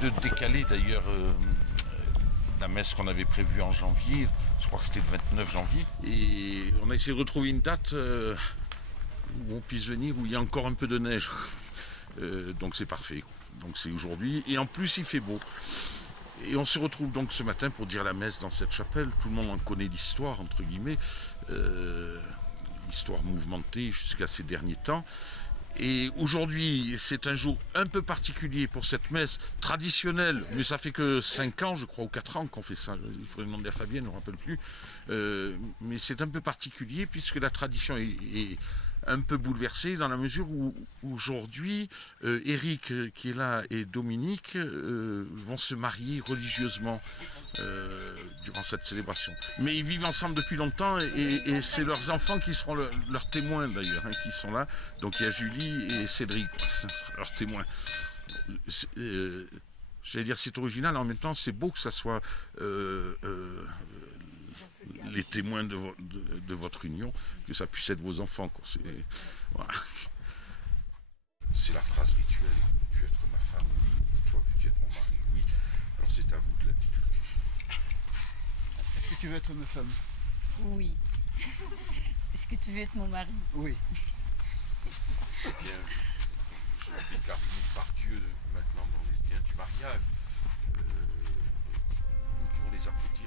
de décaler d'ailleurs la messe qu'on avait prévue en janvier. Je crois que c'était le 29 janvier. Et on a essayé de retrouver une date où on puisse venir, où il y a encore un peu de neige. Donc c'est parfait. Donc c'est aujourd'hui. Et en plus, il fait beau. Et on se retrouve donc ce matin pour dire la messe dans cette chapelle. Tout le monde en connaît l'histoire, entre guillemets. Histoire mouvementée jusqu'à ces derniers temps. Et aujourd'hui, c'est un jour un peu particulier pour cette messe traditionnelle, mais ça fait que 5 ans, je crois, ou 4 ans qu'on fait ça. Il faudrait demander à Fabienne, je ne me rappelle plus. Mais c'est un peu particulier puisque la tradition est un peu bouleversée dans la mesure où aujourd'hui, Eric qui est là et Dominique vont se marier religieusement durant cette célébration. Mais ils vivent ensemble depuis longtemps et c'est leurs enfants qui seront leurs témoins d'ailleurs, hein, qui sont là. Donc il y a Julie et Cédric, ça sera leurs témoins. J'allais dire c'est original, en même temps c'est beau que ça soit les témoins de votre union, que ça puisse être vos enfants. Voilà. C'est la phrase rituelle. Veux-tu être ma femme? Oui. Toi, veux-tu être mon mari? Oui. Alors c'est à vous de la dire. Est-ce que tu veux être ma femme? Oui. Est-ce que tu veux être mon mari? Oui. Eh bien, je déclare unis par Dieu maintenant dans les liens du mariage. Nous pouvons les applaudir.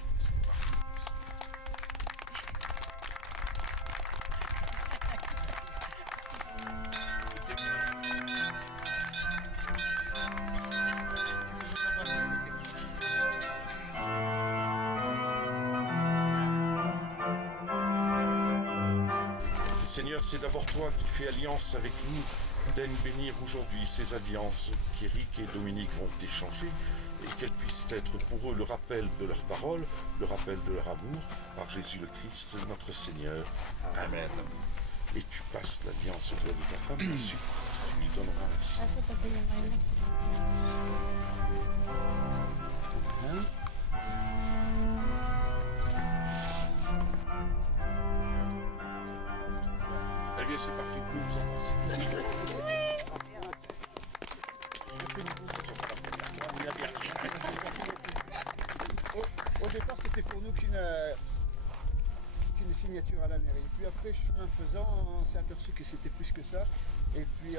Seigneur, c'est d'abord toi qui fais alliance avec nous. Daigne bénir aujourd'hui ces alliances qu'Éric et Dominique vont échanger et qu'elles puissent être pour eux le rappel de leurs paroles, le rappel de leur amour par Jésus le Christ, notre Seigneur. Amen. Et tu passes l'alliance au doigt de ta femme, ensuite tu lui donneras ainsi. Eh bien, c'est parfait, vous nous Au départ, c'était pour nous qu'une signature à la mairie. Puis après, chemin faisant, on s'est aperçu que c'était plus que ça. Et puis,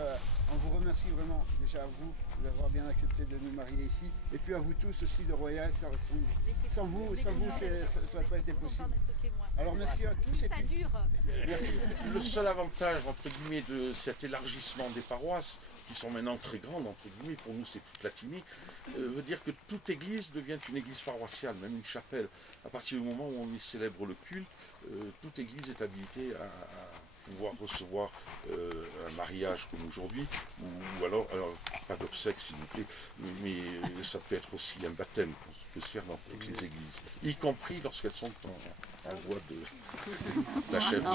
on vous remercie vraiment, déjà à vous, d'avoir bien accepté de nous marier ici. Et puis à vous tous aussi, le Royal, sans vous, ça n'aurait pas été possible. Alors merci à tous. Ça dure. Merci. Le seul avantage, entre guillemets, de cet élargissement des paroisses, qui sont maintenant très grandes, entre guillemets, pour nous c'est toute Latini, veut dire que toute église devient une église paroissiale, même une chapelle. À partir du moment où on y célèbre le culte, toute église est habilitée à pouvoir recevoir un mariage comme aujourd'hui, ou alors pas d'obsèques s'il vous plaît, mais ça peut être aussi un baptême qui peut se faire dans toutes les églises, y compris lorsqu'elles sont en voie d'achèvement.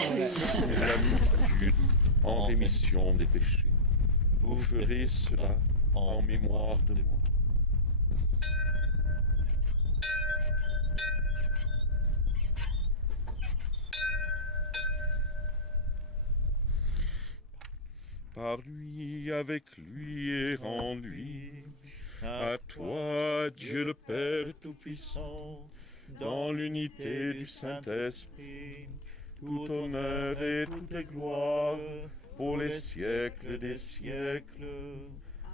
En rémission des péchés. Vous ferez cela en mémoire de moi. Par lui, avec lui et en lui, à toi, Dieu le Père Tout-Puissant, dans l'unité du Saint-Esprit, tout honneur et toute gloire, pour les siècles des siècles.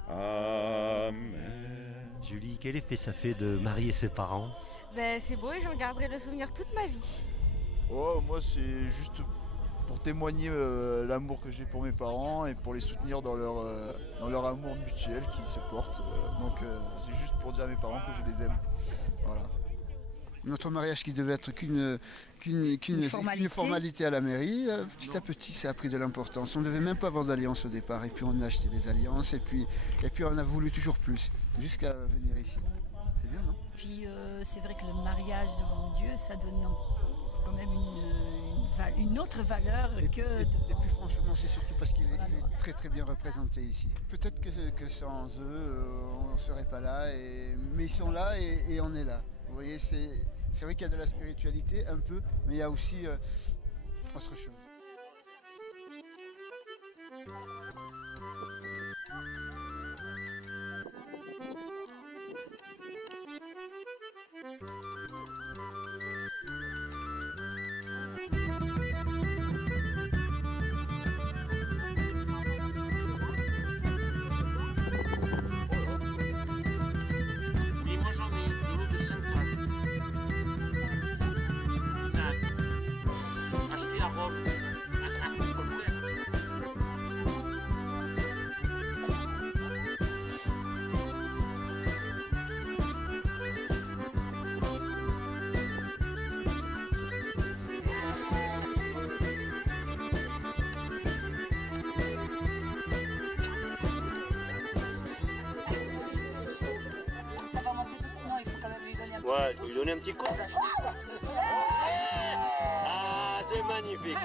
Amen. Julie, quel effet ça fait de marier ses parents? Ben, c'est beau et j'en garderai le souvenir toute ma vie. Oh, moi c'est juste pour témoigner l'amour que j'ai pour mes parents et pour les soutenir dans leur amour mutuel qui se porte. Donc c'est juste pour dire à mes parents que je les aime. Voilà. Notre mariage qui devait être qu'une formalité à la mairie, petit à petit ça a pris de l'importance. On ne devait même pas avoir d'alliance au départ et puis on a acheté des alliances et puis on a voulu toujours plus jusqu'à venir ici. C'est bien, non? Puis c'est vrai que le mariage devant Dieu, ça donne quand même une autre valeur que... Et puis franchement, c'est surtout parce qu'il est très très bien représenté ici. Peut-être que sans eux, on ne serait pas là, mais ils sont là et on est là. Vous voyez, c'est vrai qu'il y a de la spiritualité un peu, mais il y a aussi autre chose. Ouais, je vais lui donner un petit coup. Ah, c'est magnifique.